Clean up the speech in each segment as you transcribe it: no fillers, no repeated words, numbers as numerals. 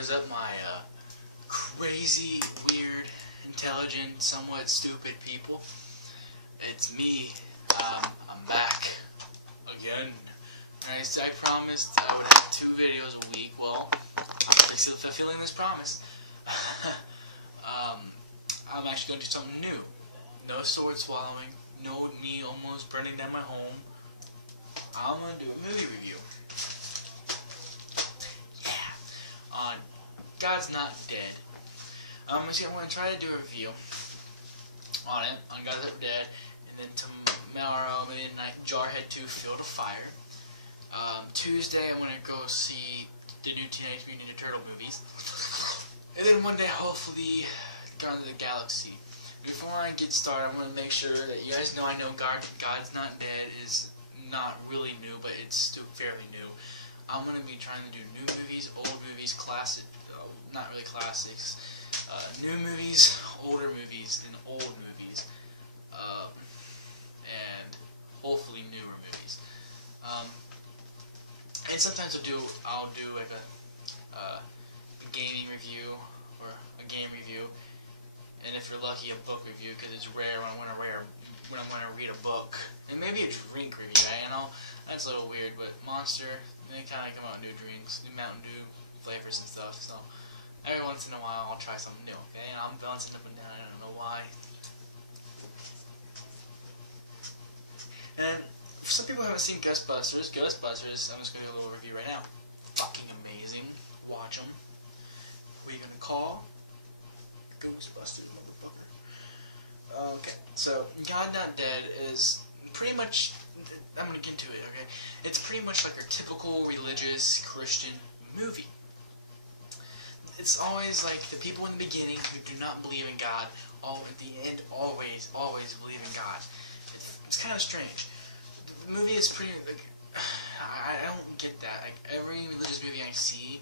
is up, my crazy, weird, intelligent, somewhat stupid people? It's me. I'm back again. And I promised I would have 2 videos a week. Well, I'm still fulfilling this promise. I'm actually going to do something new. No sword swallowing. No me almost burning down my home. I'm going to do a movie review. On God's Not Dead. I'm going to try to do a review on it, on God's Not Dead, and then tomorrow, midnight, Jarhead 2, Field of Fire. Tuesday, I'm going to go see the new Teenage Mutant Ninja Turtle movies. And then one day, hopefully, Guardians of the Galaxy. Before I get started, I'm going to make sure that you guys know God's Not Dead is not really new, but it's still fairly new. I'm going to be trying to do new movies, old movies, classic, not really classics, new movies, older movies, and old movies, and hopefully newer movies. And sometimes I'll do like a gaming review or a game review, and if you're lucky, a book review, because it's rare when I'm going to read a book, and maybe a drink review. I know that's a little weird, but Monster, they kind of come out with new drinks, new Mountain Dew flavors and stuff. So every once in a while, I'll try something new. Okay, and I'm bouncing up and down. I don't know why. And for some people who haven't seen Ghostbusters, I'm just going to do a little review right now. Fucking amazing. Watch them. Who are you going to call? Ghostbusters, motherfucker. Okay, so God Not Dead is pretty much, I'm going to get into it, okay? It's pretty much like your typical religious Christian movie. It's always like the people in the beginning who do not believe in God, all at the end always believe in God. It's kind of strange. The movie is pretty, like, I don't get that. Like, every religious movie I see,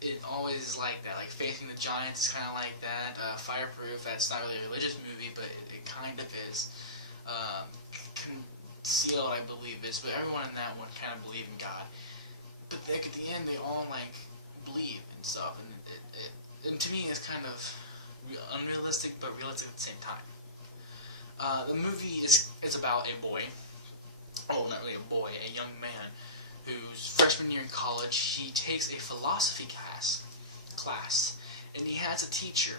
it always is like that. Like, Facing the Giants is kind of like that. Fireproof, that's not really a religious movie, but it kind of is. Concealed, I believe, is, but everyone in that one kind of believe in God. But like, at the end, they all like believe and stuff, and and to me, it's kind of unrealistic, but realistic at the same time. The movie is about a boy. Oh, not really a boy, a young man who's freshman year in college. He takes a philosophy class, and he has a teacher.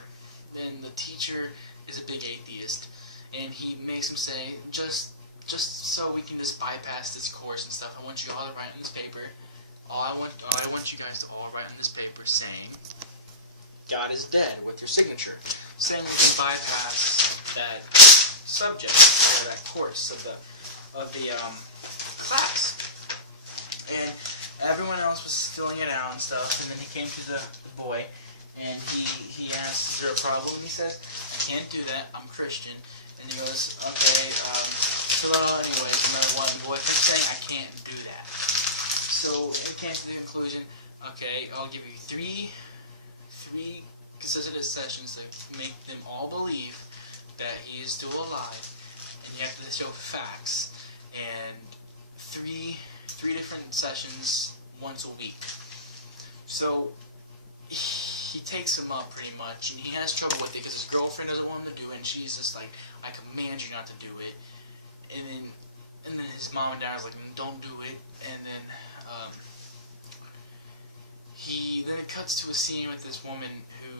Then the teacher is a big atheist, and he makes him say, just so we can just bypass this course and stuff, I want you all to write on this paper. I want you guys to all write on this paper saying, God is dead, with your signature, saying we can bypass that subject or that course of the class. And everyone else was filling it out and stuff, and then he came to the boy, and he asked, is there a problem? And he says, I can't do that, I'm Christian. And he goes, okay, fill it out anyways, no matter what. And the boy kept saying, I can't do that. So he came to the conclusion, okay, I'll give you three consecutive sessions to make them all believe that he is still alive, and you have to show facts, and three different sessions once a week. So he takes him up pretty much, and he has trouble with it because his girlfriend doesn't want him to do it, and she's just like, I command you not to do it. And then his mom and dad is like, don't do it. And then it cuts to a scene with this woman who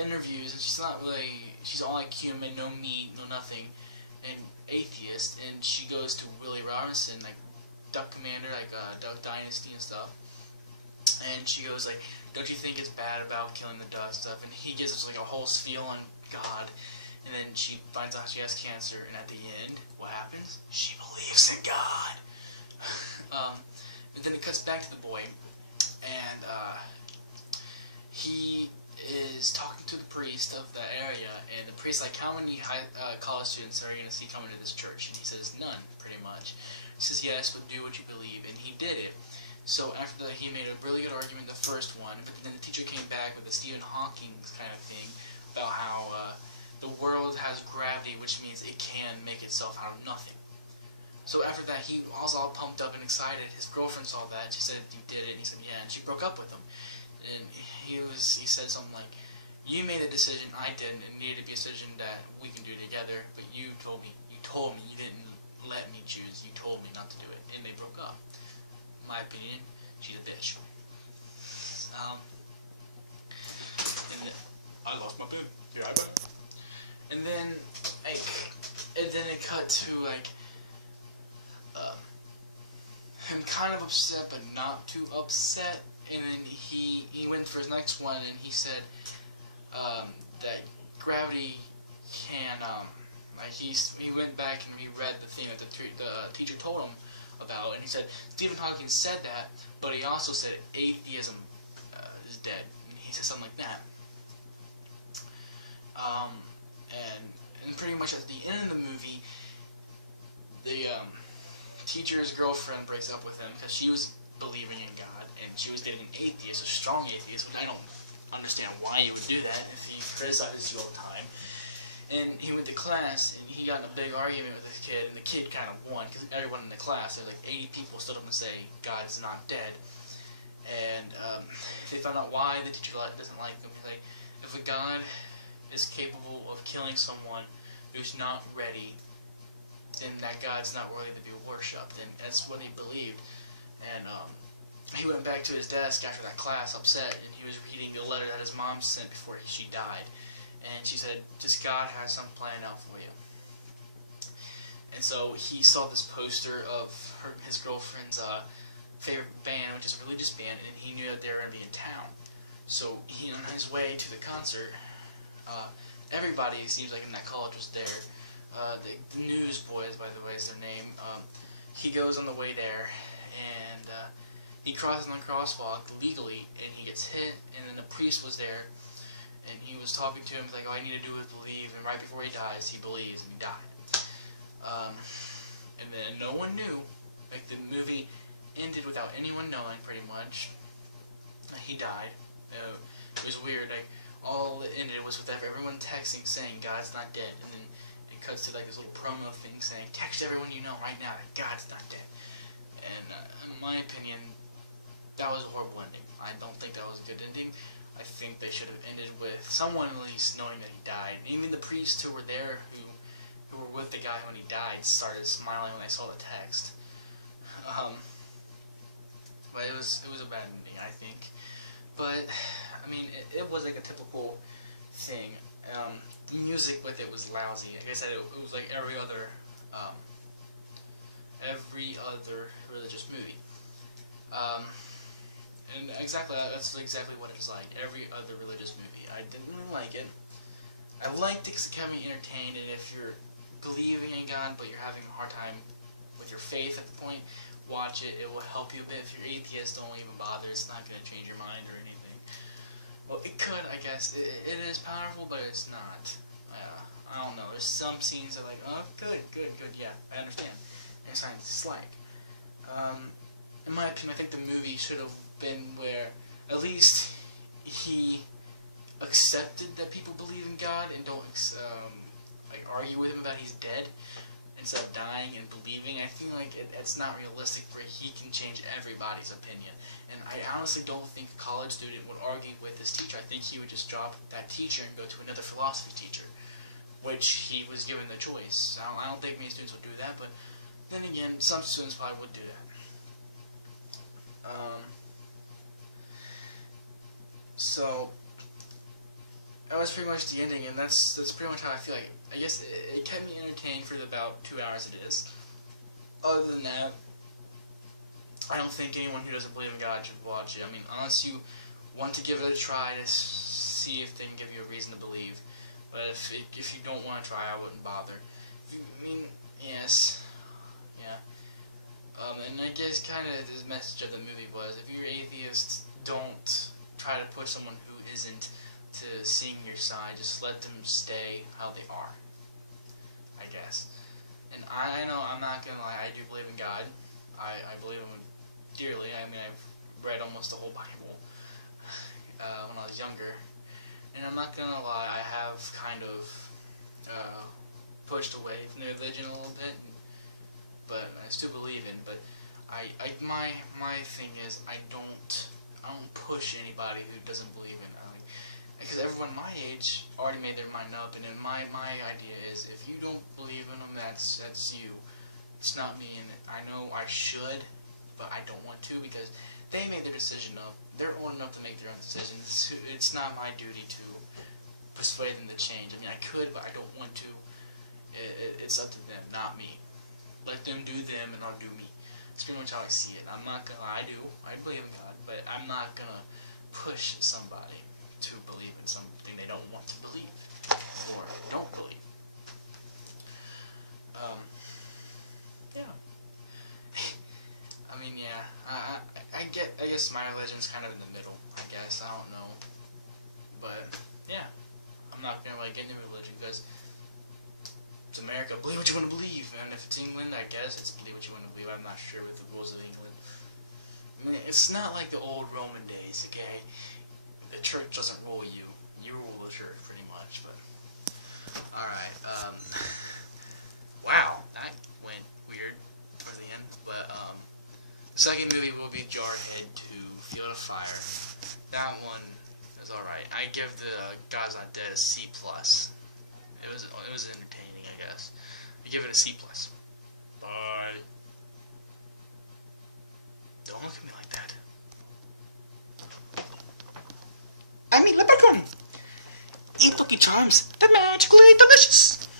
interviews, and she's all like human, no meat, no nothing, and atheist, and she goes to Willie Robinson, like Duck Commander, like Duck Dynasty and stuff, and she goes like, don't you think it's bad about killing the duck stuff? And he gives us like a whole spiel on God, and then she finds out she has cancer, and at the end, what happens? She believes in God. And then it cuts back to the boy, and he is talking to the priest of the area, and the priest's like, how many college students are you going to see coming to this church? And he says, none, pretty much. He says, yes, but do what you believe, and he did it. So after that, he made a really good argument the first one, but then the teacher came back with the Stephen Hawking kind of thing about how the world has gravity, which means it can make itself out of nothing. So after that, he was all pumped up and excited. His girlfriend saw that. She said, "You did it." And he said, "Yeah." And she broke up with him. And he said something like, "You made a decision, I didn't. It needed to be a decision that we can do together. But you told me, you didn't let me choose. You told me not to do it." And they broke up. In my opinion, she's a bitch. And then, I lost my pen. Here, I bet. And then, it cut to him kind of upset, but not too upset. And then he went for his next one, and he said that gravity can he went back and he read the thing that the teacher told him about, and he said Stephen Hawking said that, but he also said atheism is dead. And he said something like that. And pretty much at the end of the movie, the teacher's girlfriend breaks up with him because she was believing in God, and she was dating an atheist, a strong atheist, which I don't understand why he would do that if he criticizes you all the time. And he went to class, and he got in a big argument with this kid, and the kid kind of won, because everyone in the class, there was like 80 people stood up and say, God's not dead. And they found out why the teacher doesn't like him. He's like, if a God is capable of killing someone who's not ready, then that God's not worthy to be worshipped. And that's what he believed. And he went back to his desk after that class upset, and he was reading the letter that his mom sent before she died. And she said, just God has something planned out for you. And so he saw this poster of his girlfriend's favorite band, which is a religious band, and he knew that they were going to be in town. So he, on his way to the concert, everybody seems like in that college was there. The Newsboys, by the way, is their name. He goes on the way there, and he crosses on the crosswalk legally, and he gets hit, and then the priest was there, and he was talking to him, like, all I need to do is believe, and right before he dies, he believes, and he died. And then no one knew, like, the movie ended without anyone knowing, pretty much. He died. It was weird, like, all it ended was with everyone texting, saying, God's not dead, and then it cuts to, like, this little promo thing saying, text everyone you know right now that God's not dead. And in my opinion, that was a horrible ending. I don't think that was a good ending. I think they should have ended with someone at least knowing that he died. And even the priests who were there, who were with the guy when he died, started smiling when they saw the text. But it was a bad ending, I think. But I mean, it was like a typical thing. The music with it was lousy. Like I said, it was like every other religious movie. And that's exactly what it's like. Every other religious movie. I didn't really like it. I liked it because it kept me entertained, and if you're believing in God but you're having a hard time with your faith at the point, watch it. It will help you a bit. If you're atheist, don't even bother. It's not going to change your mind or anything. Well, it could, I guess. It is powerful, but it's not. I don't know. There's some scenes that are like, oh, good, yeah, I understand. And it's not dislike. In my opinion, I think the movie should have been where at least he accepted that people believe in God and don't like argue with him about he's dead instead of dying and believing. I feel like it's not realistic where he can change everybody's opinion. And I honestly don't think a college student would argue with his teacher. I think he would just drop that teacher and go to another philosophy teacher, which he was given the choice. I don't think many students would do that, but then again, some students probably would do that. So that was pretty much the ending, and that's pretty much how I feel like. I guess it kept me entertained for the about 2 hours it is. Other than that, I don't think anyone who doesn't believe in God should watch it. I mean, unless you want to give it a try to see if they can give you a reason to believe. But if you don't want to try, I wouldn't bother. I mean, yes, yeah. And I guess kind of the message of the movie was, if you're atheist, don't try to push someone who isn't to seeing your side. Just let them stay how they are, I guess. And I know, I'm not going to lie, I do believe in God. I believe in him dearly. I mean, I've read almost the whole Bible when I was younger. And I'm not going to lie, I have kind of pushed away from the religion a little bit. but I still believe in. But my thing is I don't push anybody who doesn't believe in it. Because everyone my age already made their mind up, and then my idea is if you don't believe in them, that's you. It's not me, and I know I should, but I don't want to because they made their decision up. They're old enough to make their own decisions. It's not my duty to persuade them to change. I mean, I could, but I don't want to. It's up to them, not me. Let them do them, and I'll do me. That's pretty much how I see it. I'm not gonna. I believe in God, but I'm not gonna push somebody to believe in something they don't want to believe or don't believe. Yeah. I mean, yeah. I guess my religion's kind of in the middle. I guess I don't know, but yeah, I'm not gonna get into religion because it's America. Believe what you want to believe, and if it's England, I guess it's believe what you want to believe. I'm not sure with the rules of England. I mean, it's not like the old Roman days, okay? The church doesn't rule you. You rule the church, pretty much, but... Alright, wow, that went weird towards the end, but, the second movie will be Jarhead 2, Field of Fire. That one is alright. I give the God's Not Dead a C+. It was entertaining, I guess. I give it a C+. Bye. Don't look at me like that. I mean, leprechaun! Eat Lucky Charms, they're magically delicious!